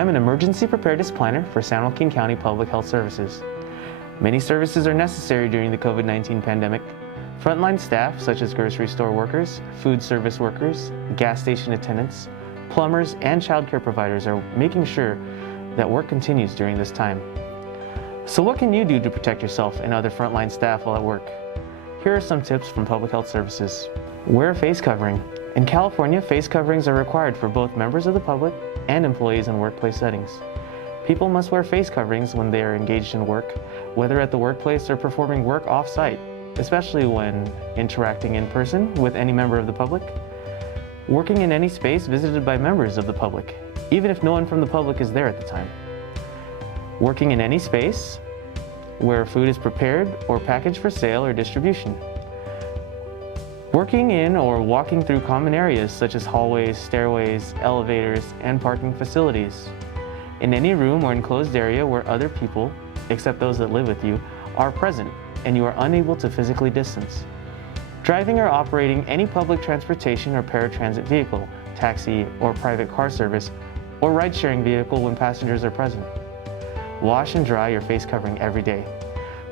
I'm an emergency preparedness planner for San Joaquin County Public Health Services. Many services are necessary during the COVID-19 pandemic. Frontline staff, such as grocery store workers, food service workers, gas station attendants, plumbers, and childcare providers are making sure that work continues during this time. So what can you do to protect yourself and other frontline staff while at work? Here are some tips from Public Health Services. Wear a face covering. In California, face coverings are required for both members of the public and employees in workplace settings. People must wear face coverings when they are engaged in work, whether at the workplace or performing work off-site, especially when interacting in person with any member of the public, working in any space visited by members of the public, even if no one from the public is there at the time, working in any space where food is prepared or packaged for sale or distribution, working in or walking through common areas such as hallways, stairways, elevators, and parking facilities, in any room or enclosed area where other people, except those that live with you, are present and you are unable to physically distance. Driving or operating any public transportation or paratransit vehicle, taxi or private car service, or ride-sharing vehicle when passengers are present. Wash and dry your face covering every day.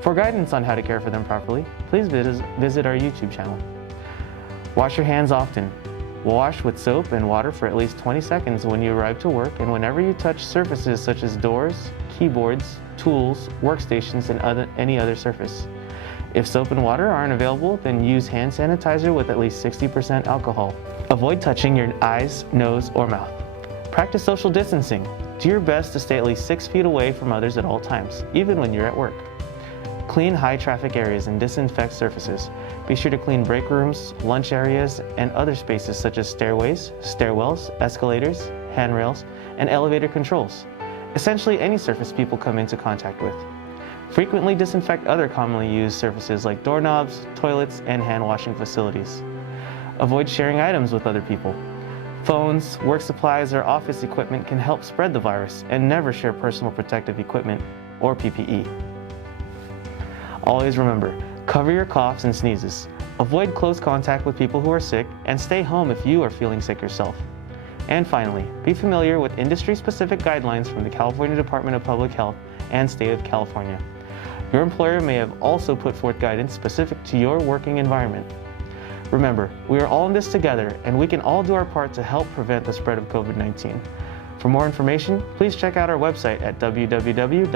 For guidance on how to care for them properly, please visit our YouTube channel. Wash your hands often. Wash with soap and water for at least 20 seconds when you arrive to work and whenever you touch surfaces such as doors, keyboards, tools, workstations, and any other surface. If soap and water aren't available, then use hand sanitizer with at least 60% alcohol. Avoid touching your eyes, nose, or mouth. Practice social distancing. Do your best to stay at least 6 feet away from others at all times, even when you're at work. Clean high traffic areas and disinfect surfaces. Be sure to clean break rooms, lunch areas, and other spaces such as stairways, stairwells, escalators, handrails, and elevator controls. Essentially any surface people come into contact with. Frequently disinfect other commonly used surfaces like doorknobs, toilets, and hand washing facilities. Avoid sharing items with other people. Phones, work supplies, or office equipment can help spread the virus, and never share personal protective equipment or PPE. Always remember, cover your coughs and sneezes. Avoid close contact with people who are sick, and stay home if you are feeling sick yourself. And finally, be familiar with industry-specific guidelines from the California Department of Public Health and State of California. Your employer may have also put forth guidance specific to your working environment. Remember, we are all in this together, and we can all do our part to help prevent the spread of COVID-19. For more information, please check out our website at www.sjcphs.org.